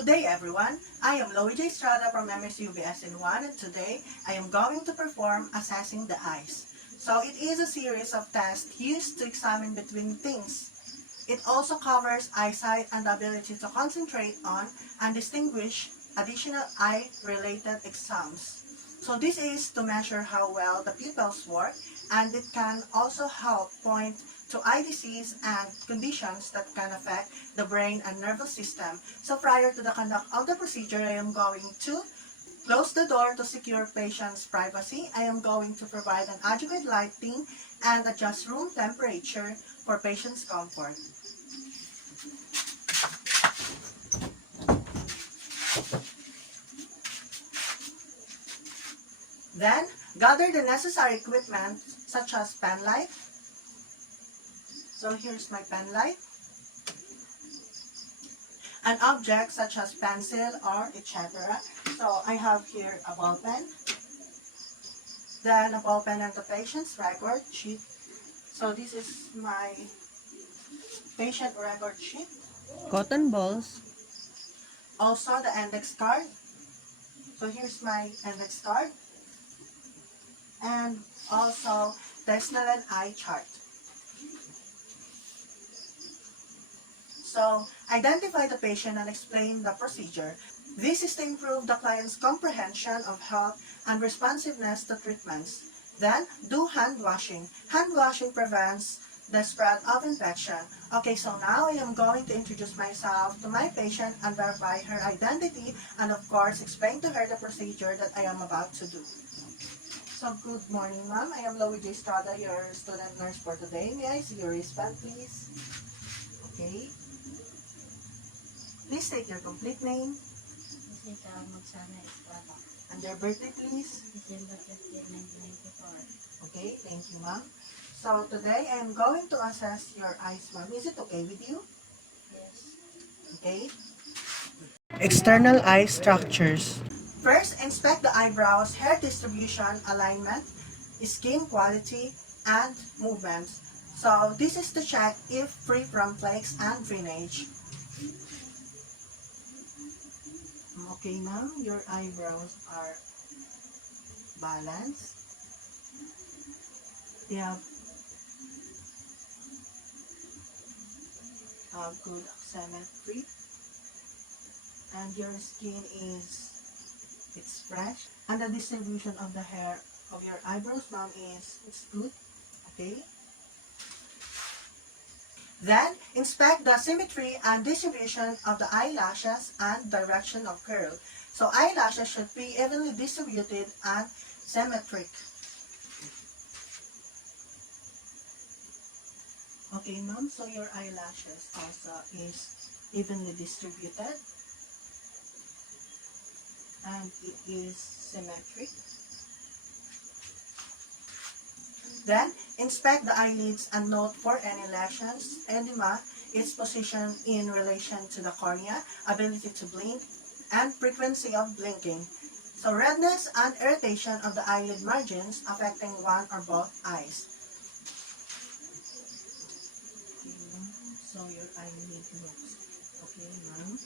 Good day everyone, I am Loie Estrada from MSUBSN1 and today I am going to perform assessing the eyes. So it is a series of tests used to examine between things. It also covers eyesight and the ability to concentrate on and distinguish additional eye-related exams. So this is to measure how well the pupils work, and it can also help point to eye disease and conditions that can affect the brain and nervous system. So prior to the conduct of the procedure, I am going to close the door to secure patient's privacy. I am going to provide an adequate lighting and adjust room temperature for patient's comfort. Then, gather the necessary equipment such as pen light. So here's my pen light. An object such as pencil or etc. So I have here a ball pen. Then a ball pen and the patient's record sheet. So this is my patient record sheet. Cotton balls. Also the index card. So here's my index card. And also the Snellen eye chart. So, identify the patient and explain the procedure. This is to improve the client's comprehension of health and responsiveness to treatments. Then, do hand washing. Hand washing prevents the spread of infection. Okay, so now I am going to introduce myself to my patient and verify her identity and of course explain to her the procedure that I am about to do. So, good morning ma'am. I am Loie Estrada, your student nurse for today. May I see your wristband please? Okay. Please state your complete name and your birthday, please. December 15, 1994. Okay, thank you, ma'am. So today I am going to assess your eyes, ma'am. Is it okay with you? Yes. Okay. External eye structures. First, inspect the eyebrows, hair distribution, alignment, skin quality, and movements. So this is to check if free from flakes and drainage. Okay, now your eyebrows are balanced. They have a good symmetry, and your skin it's fresh, and the distribution of the hair of your eyebrows, ma'am, it's good. Okay. Then, inspect the symmetry and distribution of the eyelashes and direction of curl. So, eyelashes should be evenly distributed and symmetric. Okay, ma'am, so your eyelashes also is evenly distributed and it is symmetric. Then, inspect the eyelids and note for any lesions, edema, its position in relation to the cornea, ability to blink, and frequency of blinking. So, redness and irritation of the eyelid margins affecting one or both eyes. Okay, so your eyelid looks okay, ma'am.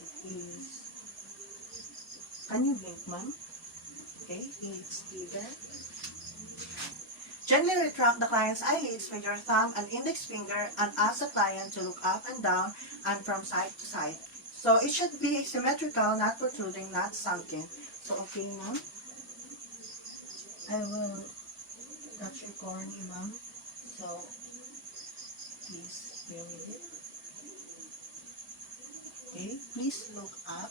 It is. Can you blink, ma'am? Okay, it's either. Gently retract the client's eyelids with your thumb and index finger and ask the client to look up and down and from side to side. So it should be symmetrical, not protruding, not sunken. So okay, ma'am. I will touch your cornea, ma'am. So please bear with it. Okay, please look up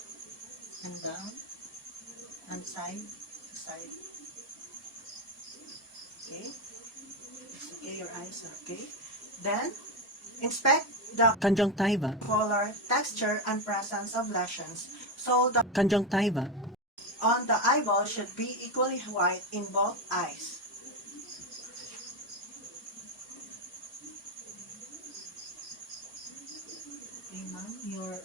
and down and side to side. Okay. Okay, your eyes are okay. Then, inspect the Conjunctiva. color, texture, and presence of lesions. So, the Conjunctiva. on the eyeball should be equally white in both eyes. Okay, ma'am, your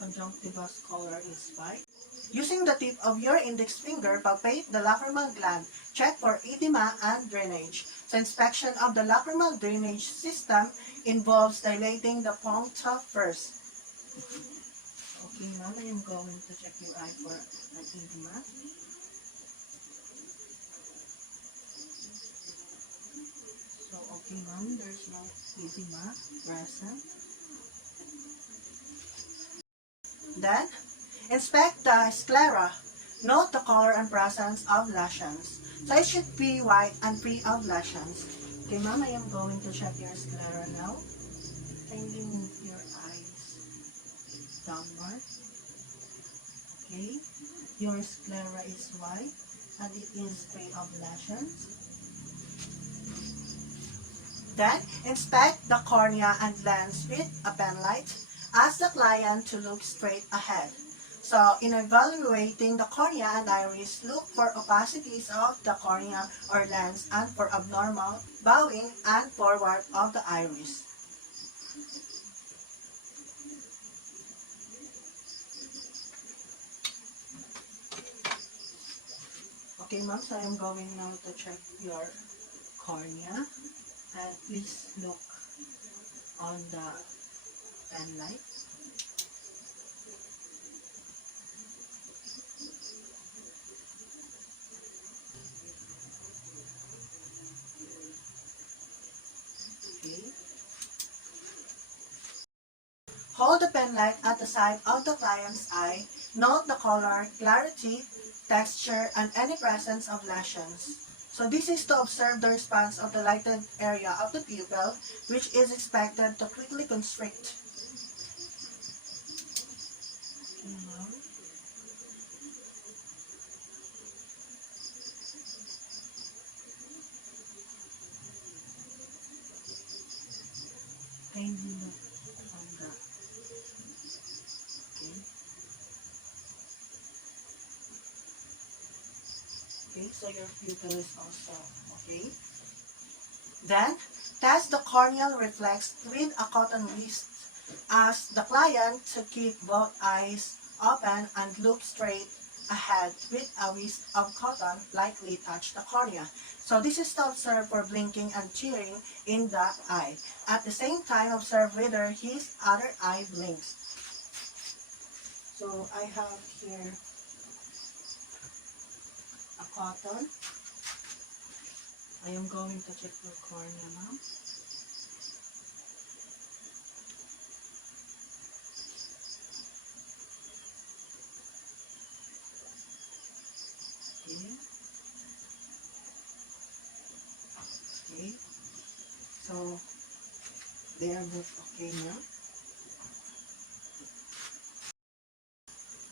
conjunctiva's color is white. Using the tip of your index finger, palpate the lacrimal gland. Check for edema and drainage. So inspection of the lacrimal drainage system involves dilating the puncta first. Okay, ma'am, I am going to check your eye for an edema. So, okay, ma'am, there's no edema present. Then, inspect the sclera. Note the color and presence of lesions. So it should be white and free of lesions. Okay, ma'am, I am going to check your sclera now. Kindly move your eyes downward. Okay, your sclera is white and it is free of lesions. Then, inspect the cornea and lens with a pen light. Ask the client to look straight ahead. So, in evaluating the cornea and iris, look for opacities of the cornea or lens and for abnormal bowing and forward of the iris. Okay, ma'am, so I'm going now to check your cornea. And please look on the pen light. Okay. Hold the pen light at the side of the client's eye. Note the color, clarity, texture, and any presence of lesions. So this is to observe the response of the lighted area of the pupil, which is expected to quickly constrict. Okay, ma'am. Kindly look on the, okay. Okay, so your pupil is also okay. Then, test the corneal reflex with a cotton mist. Ask the client to keep both eyes open and look straight ahead with a whisk of cotton lightly touch the cornea. So this is to observe for blinking and tearing in the eye. At the same time, observe whether his other eye blinks. So I have here a cotton. I am going to check your cornea, ma'am. Okay. Okay. So they are both okay now.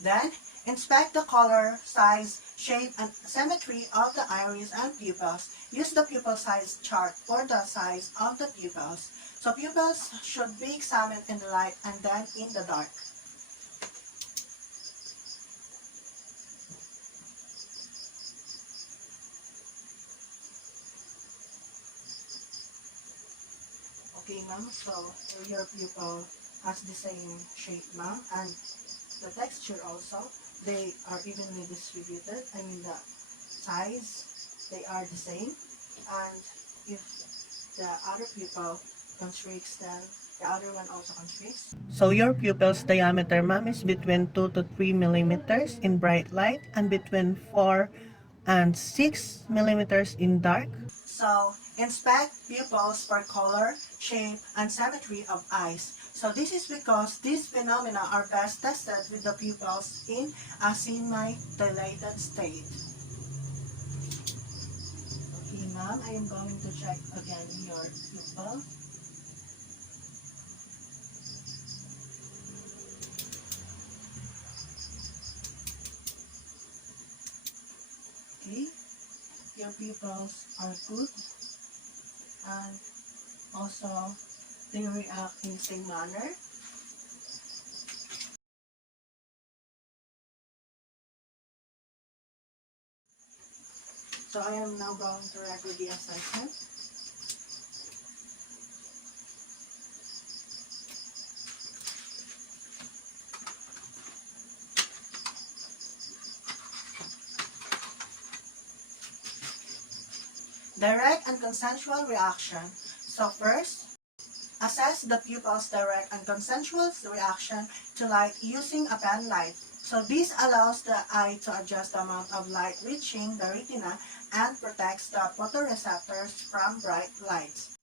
Then, inspect the color, size, shape, and symmetry of the iris and pupils. Use the pupil size chart for the size of the pupils. So pupils should be examined in the light and then in the dark. Okay, ma'am, so your pupil has the same shape, ma'am, and the texture also. They are evenly distributed. I mean, the size, they are the same. And if the other pupil constricts, then the other one also constricts. So your pupil's diameter, ma'am, is between 2 to 3 millimeters in bright light and between 4 and 6 millimeters in dark. So, inspect pupils for color, shape, and symmetry of eyes. So this is because these phenomena are best tested with the pupils in a semi-dilated state. Okay, ma'am, I am going to check again your pupil. Okay, your pupils are good and also they react in the same manner. So I am now going to record the assessment. Direct and consensual reaction. So first, assess the pupil's direct and consensual reaction to light using a pen light. So this allows the eye to adjust the amount of light reaching the retina and protects the photoreceptors from bright lights.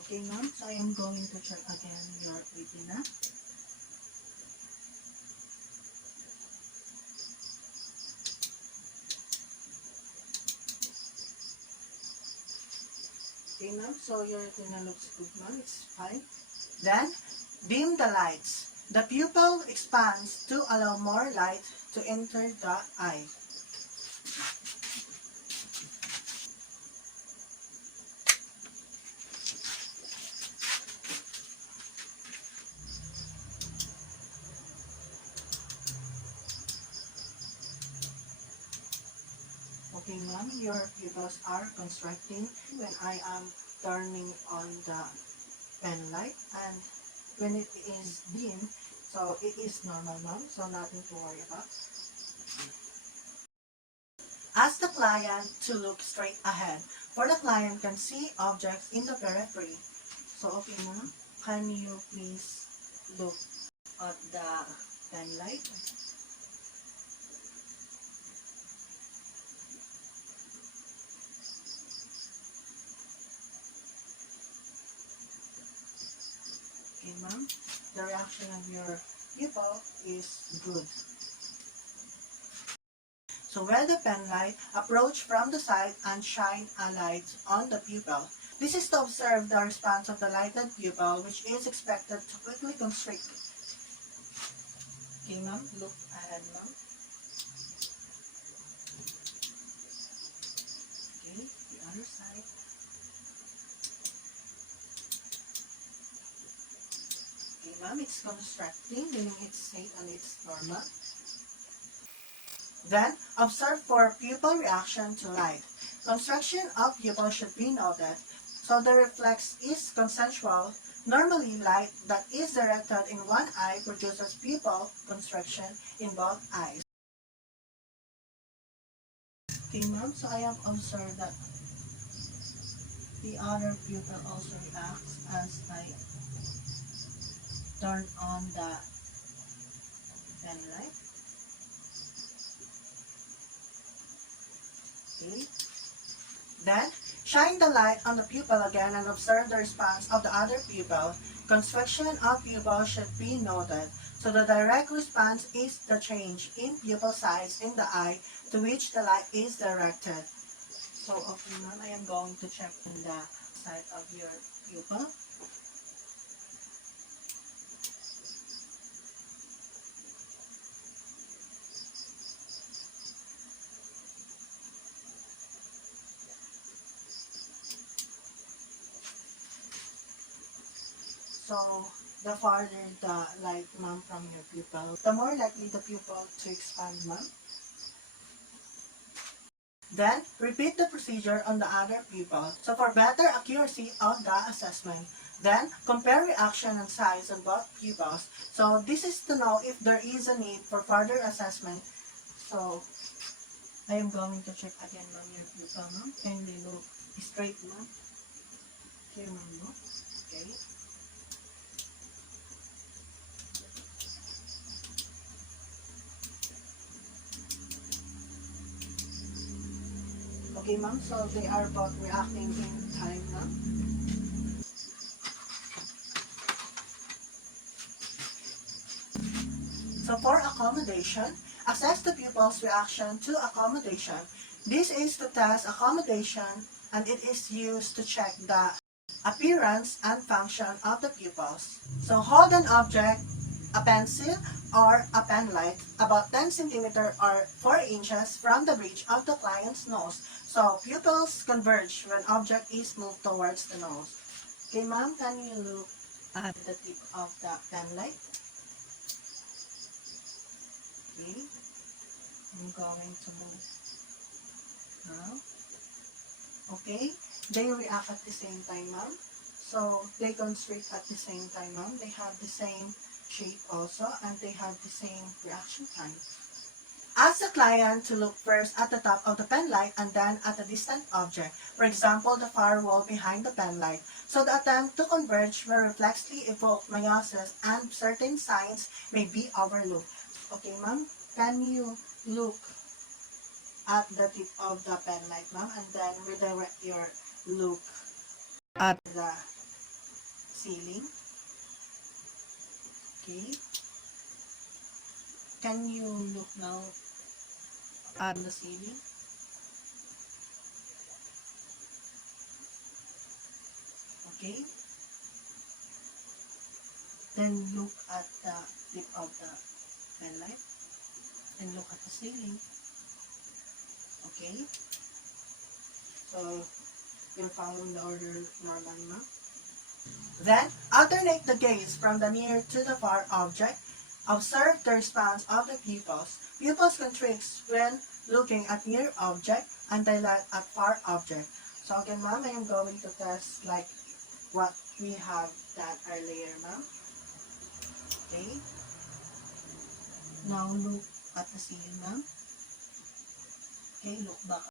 Okay, ma'am, so I am going to check again your retina. Okay, ma'am, so your retina looks good, ma'am, it's fine. Then, dim the lights. The pupil expands to allow more light to enter the eye. Okay, ma'am, your pupils are constricting when I am turning on the pen light, and when it is dim, so it is normal, ma'am, so nothing to worry about. Ask the client to look straight ahead, for the client can see objects in the periphery. So, okay, ma'am, can you please look at the pen light? Okay, ma'am, the reaction of your pupil is good. So wear the pen light, approach from the side and shine a light on the pupil. This is to observe the response of the lighted pupil, which is expected to quickly constrict. Okay, ma'am, look ahead, ma'am. Okay, the other side. Okay, ma'am, it's constricting, meaning it's safe and it's normal. Then, observe for pupil reaction to light. Constriction of pupil should be noted, so the reflex is consensual. Normally, light that is directed in one eye produces pupil constriction in both eyes. Okay, ma'am, so I have observed that the other pupil also reacts as I turn on the pen light. Okay. Then, shine the light on the pupil again and observe the response of the other pupil. Constriction of pupil should be noted. So the direct response is the change in pupil size in the eye to which the light is directed. So, okay, ma'am, I am going to check on the side of your pupil. So, the farther the light, ma'am, from your pupil, the more likely the pupil to expand, ma'am. Then, repeat the procedure on the other pupil. So, for better accuracy of the assessment, then compare reaction and size on both pupils. So, this is to know if there is a need for further assessment. So, I am going to check again, ma'am, your pupil, ma'am. Kindly look straight, ma'am. Here, ma'am, look. Okay. Okay, ma'am, so they are both reacting in time, ma'am. So for accommodation, assess the pupil's reaction to accommodation. This is to test accommodation, and it is used to check the appearance and function of the pupils. So hold an object, a pencil or a pen light, about 10 cm or 4 inches from the bridge of the client's nose. So pupils converge when object is moved towards the nose. Okay, ma'am, can you look at the tip of the pen light? Okay, I'm going to move now. Okay, they react at the same time, ma'am. So they constrict at the same time, ma'am. They have the same shape also, and they have the same reaction time. Ask the client to look first at the top of the pen light and then at a distant object, for example, the far wall behind the pen light. So the attempt to converge will reflexly evoke meiosis and certain signs may be overlooked. Okay, ma'am, can you look at the tip of the pen light, ma'am, and then redirect your look At the ceiling? Okay. Can you look now at the ceiling? Okay. Then look at the tip of the pen light and look at the ceiling. Okay. So you're following the order normally, ma'am. Then alternate the gaze from the near to the far object. Observe the response of the pupils. Pupils contract when looking at near object and dilate at far object. So again, ma'am, I am going to test like what we have done earlier, ma'am. Okay. Now look at the ceiling, ma'am. Okay, look back.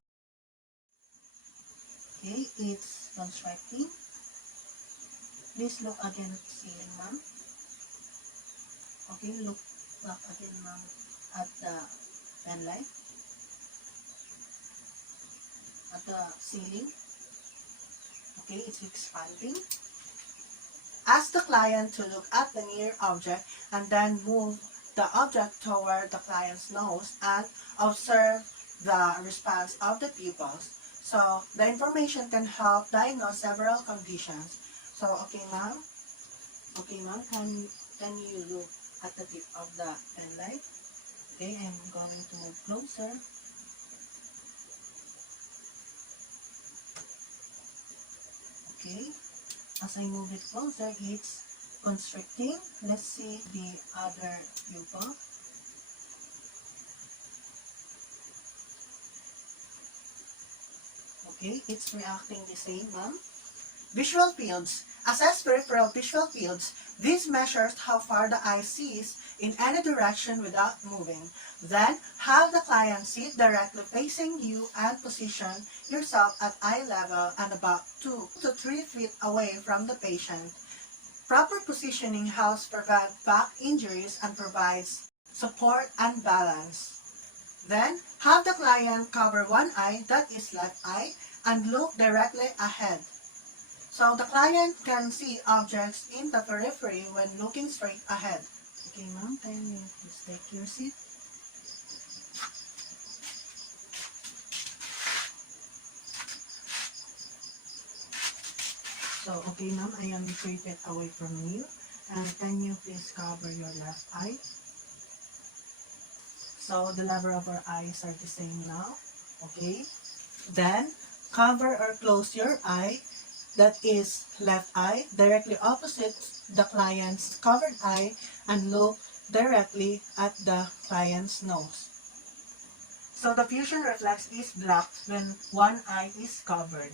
Okay, it's constructing. Please look again at the ceiling, ma'am. Okay, look back again, ma'am, at the pen light, at the ceiling. Okay, it's expanding. Ask the client to look at the near object and then move the object toward the client's nose and observe the response of the pupils. So the information can help diagnose several conditions. So okay, ma'am. Okay, ma'am. Can you look at the tip of the pen light? Okay, I'm going to move closer. Okay. As I move it closer, it's constricting. Let's see the other pupil. Okay, it's reacting the same, ma'am. Visual fields. Assess peripheral visual fields. This measures how far the eye sees in any direction without moving. Then, have the client sit directly facing you and position yourself at eye level and about 2 to 3 feet away from the patient. Proper positioning helps prevent back injuries and provides support and balance. Then, have the client cover one eye, that is left eye, and look directly ahead. So the client can see objects in the periphery when looking straight ahead. Okay, ma'am, can you please take your seat? So, okay, ma'am, I am 3 feet away from you. And can you please cover your left eye? So the level of our eyes are the same now. Okay. Then, cover or close your eye, that is left eye, directly opposite the client's covered eye and look directly at the client's nose. So the fusion reflex is blocked when one eye is covered.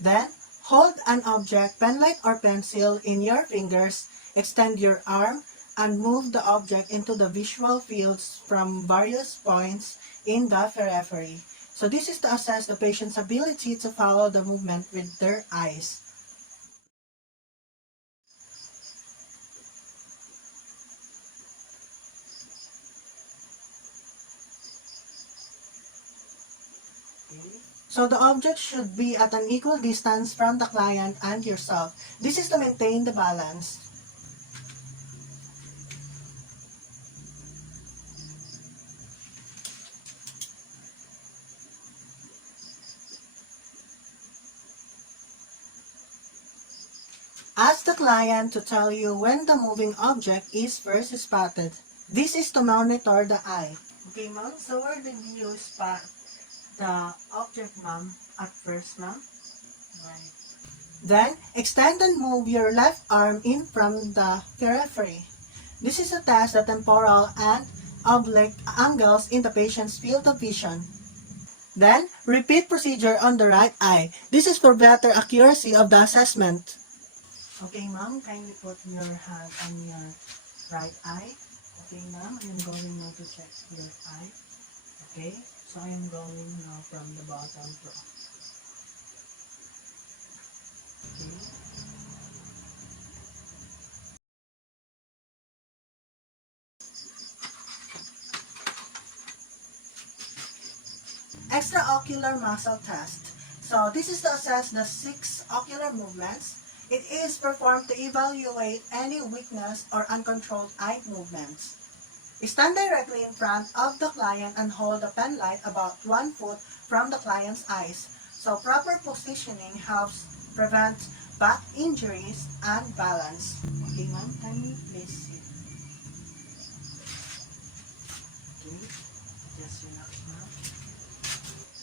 Then, hold an object, penlight or pencil, in your fingers, extend your arm, and move the object into the visual fields from various points in the periphery. So this is to assess the patient's ability to follow the movement with their eyes. So the object should be at an equal distance from the client and yourself. This is to maintain the balance. Ask the client to tell you when the moving object is first spotted. This is to monitor the eye. Okay, ma'am. So where did you spot the object, ma'am, at first, ma'am? Right. Then, extend and move your left arm in from the periphery. This is to test the temporal and oblique angles in the patient's field of vision. Then, repeat procedure on the right eye. This is for better accuracy of the assessment. Okay, ma'am, kindly put your hand on your right eye. Okay, ma'am, I am going now to check your eye. Okay, so I am going now from the bottom to okay. Extraocular muscle test. So this is to assess the 6 ocular movements. It is performed to evaluate any weakness or uncontrolled eye movements. Stand directly in front of the client and hold the pen light about 1 foot from the client's eyes. So proper positioning helps prevent back injuries and balance. Okay, ma'am, can you please sit? Okay, just relax now.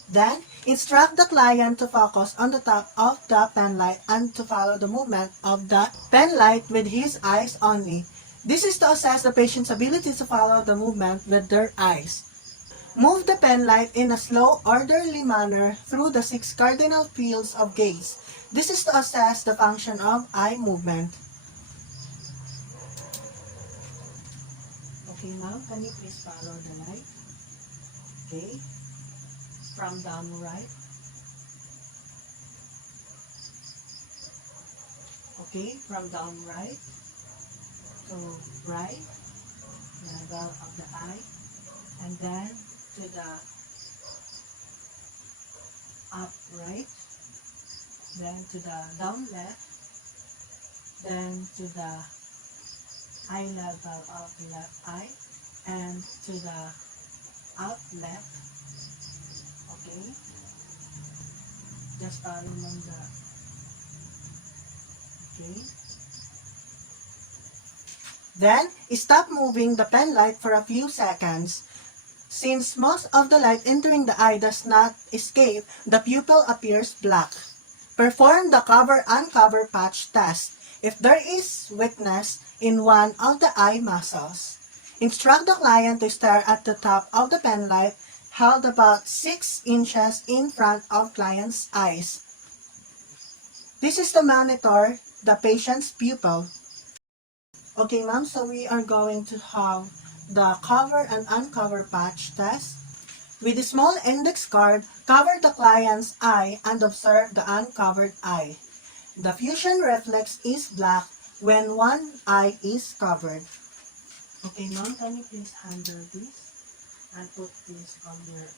Then, instruct the client to focus on the top of the pen light and to follow the movement of the pen light with his eyes only. This is to assess the patient's ability to follow the movement with their eyes. Move the pen light in a slow, orderly manner through the 6 cardinal fields of gaze. This is to assess the function of eye movement. Okay, ma'am, can you please follow the light? Okay, from down right. Okay, from down right to right, level of the eye, and then to the up right, then to the down left, then to the eye level of the left eye, and to the up left. Okay, just follow along the okay. Then, stop moving the pen light for a few seconds. Since most of the light entering the eye does not escape, the pupil appears black. Perform the cover-uncover patch test. If there is weakness in one of the eye muscles, instruct the client to stare at the top of the pen light held about 6 inches in front of client's eyes. This is to monitor the patient's pupil. Okay, ma'am, so we are going to have the cover and uncover patch test. With a small index card, cover the client's eye and observe the uncovered eye. The fusion reflex is black when one eye is covered. Okay, ma'am, can you please handle this and put this on your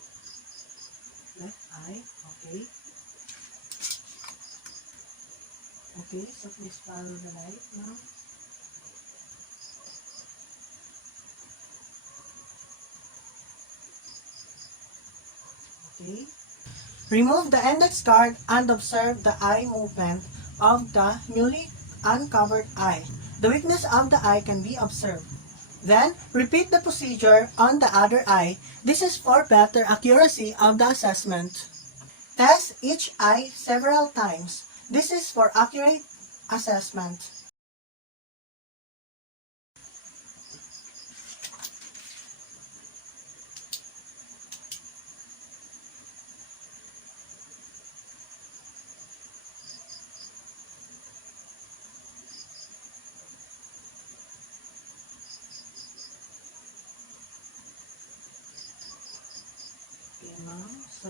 left eye? Okay. Okay, so please follow the light now. Okay. Remove the index card and observe the eye movement of the newly uncovered eye. The weakness of the eye can be observed. Then, repeat the procedure on the other eye. This is for better accuracy of the assessment. Test each eye several times. This is for accurate assessment. Okay, ma'am. So,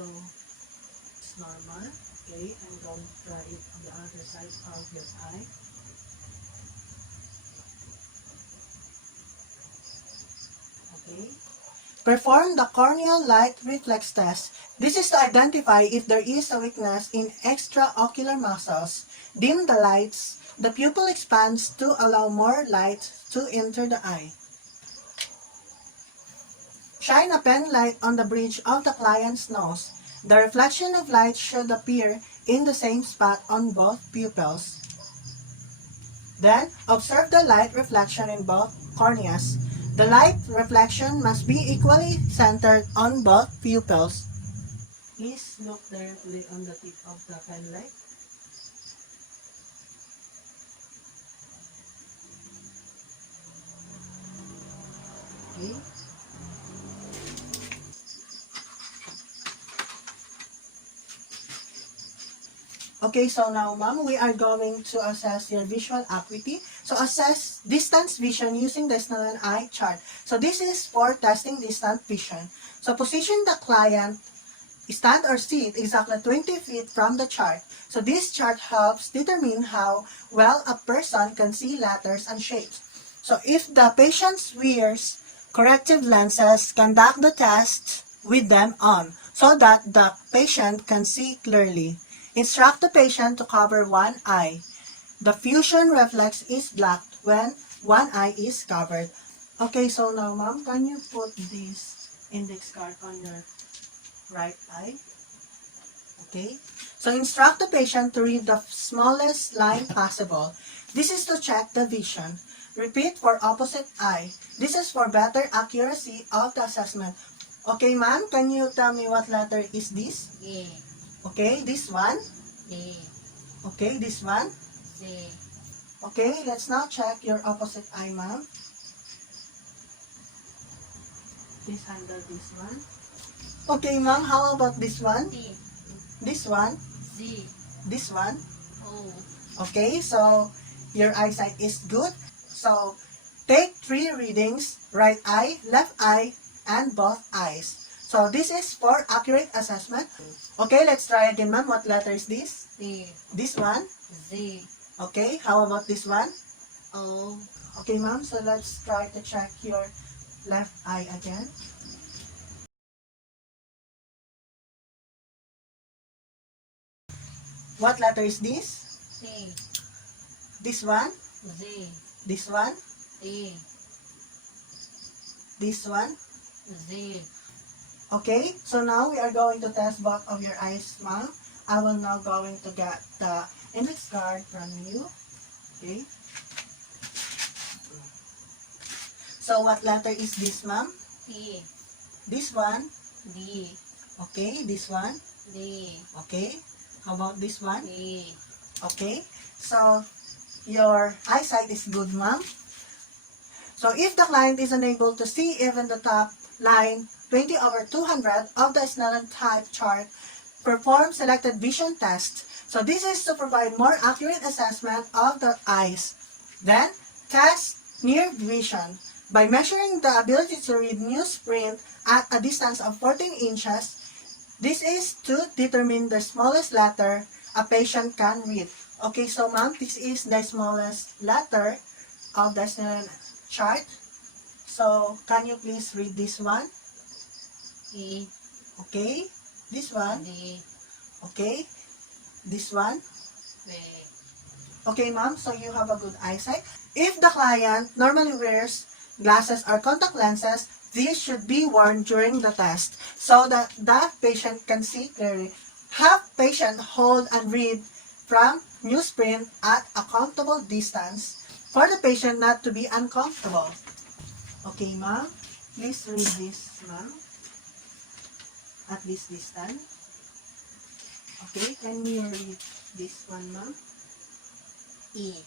it's normal. Okay, I'm going to try it on the other side of your eye. Okay. Perform the corneal light reflex test. This is to identify if there is a weakness in extraocular muscles. Dim the lights. The pupil expands to allow more light to enter the eye. Shine a pen light on the bridge of the client's nose. The reflection of light should appear in the same spot on both pupils. Then, observe the light reflection in both corneas. The light reflection must be equally centered on both pupils. Please look directly on the tip of the pen light. Okay. Okay, so now, ma'am, we are going to assess your visual acuity. So, assess distance vision using the Snellen eye chart. So, this is for testing distant vision. So position the client stand or sit exactly 20 feet from the chart. So this chart helps determine how well a person can see letters and shapes. So if the patient wears corrective lenses, conduct the test with them on so that the patient can see clearly. Instruct the patient to cover one eye. The fusion reflex is blocked when one eye is covered. Okay, so now ma'am, can you put this index card on your right eye? Okay? So instruct the patient to read the smallest line possible. This is to check the vision. Repeat for opposite eye. This is for better accuracy of the assessment. Okay, ma'am, can you tell me what letter is this? A, Okay, this one. A, Okay, this one. C, Okay, let's now check your opposite eye, ma'am. Please handle this one. Okay, ma'am, how about this one? T, This one? Z, This one? O, Okay, so your eyesight is good. So take 3 readings, right eye, left eye, and both eyes. So this is for accurate assessment. Okay, let's try again, ma'am. What letter is this? T, This one. Z, Okay, how about this one? O, Okay, ma'am, so let's try to check your left eye again. What letter is this? T, This one? Z, This one? T, This one? Z. Okay, so now we are going to test both of your eyes, ma'am. I will now going to get the index card from you. Okay. So what letter is this, ma'am? T, This one? D, Okay, this one? D, Okay. How about this one? D. Okay. So your eyesight is good, ma'am. So if the client is unable to see even the top line 20/200 of the Snellen type chart, perform selected vision test. So this is to provide more accurate assessment of the eyes. Then, test near vision. By measuring the ability to read newsprint at a distance of 14 inches, this is to determine the smallest letter a patient can read. Okay, so ma'am, this is the smallest letter of the Snellen chart. So, can you please read this one? E, Okay. This one? D, Okay. This one? B. Okay, ma'am, so you have a good eyesight. If the client normally wears glasses or contact lenses, these should be worn during the test so that the patient can see clearly. Have patient hold and read from newsprint at a comfortable distance for the patient not to be uncomfortable. Okay, ma'am. Please read this, ma'am. At this distance. Okay, can you read this one, ma'am? E,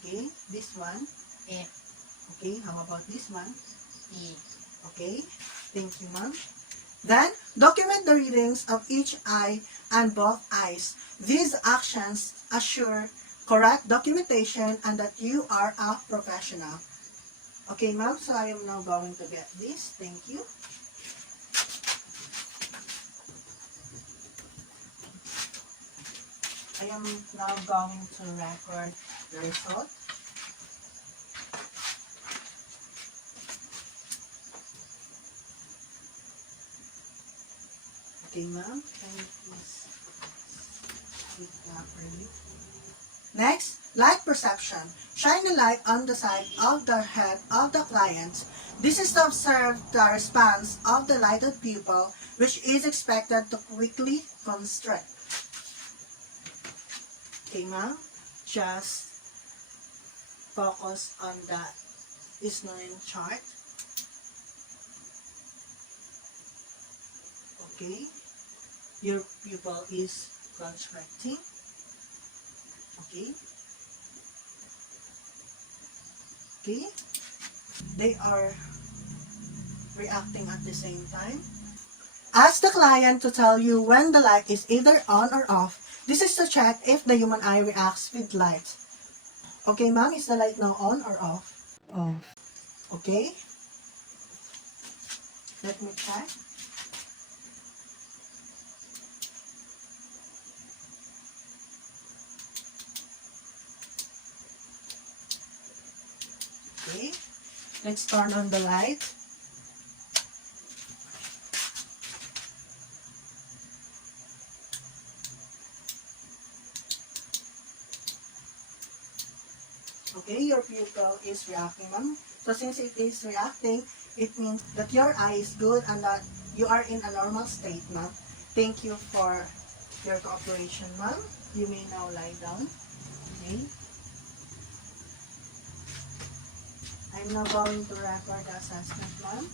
Okay, this one. F, Okay, how about this one? E. Okay, thank you, ma'am. Then, document the readings of each eye and both eyes. These actions assure correct documentation and that you are a professional. Okay, ma'am, so I am now going to get this. Thank you. I am now going to record the result. Okay, ma'am, can you please speak properly? Next, light perception. Shine the light on the side of the head of the client. This is to observe the response of the lighted pupil, which is expected to quickly constrict. Okay, ma'am, just focus on the Snellen chart. Okay, your pupil is constricting. Okay. Okay. They are reacting at the same time. Ask the client to tell you when the light is either on or off. This is to check if the human eye reacts with light. Okay, ma'am, is the light now on or off? Oh. Okay. Let me check. Let's turn on the light. Okay, your pupil is reacting, ma'am. So since it is reacting, it means that your eye is good and that you are in a normal state, ma'am. Thank you for your cooperation, ma'am. You may now lie down. Okay. I'm now going to record the assessment, ma'am.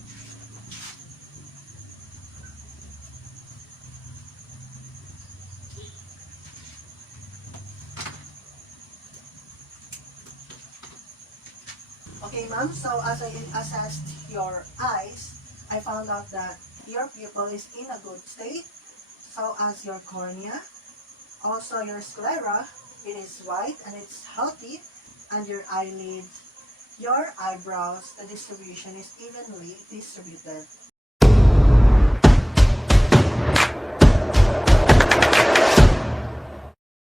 Okay, ma'am. So as I assessed your eyes, I found out that your pupil is in a good state. So as your cornea, also your sclera, it is white and it's healthy, and your eyelids, your eyebrows, the distribution is evenly distributed.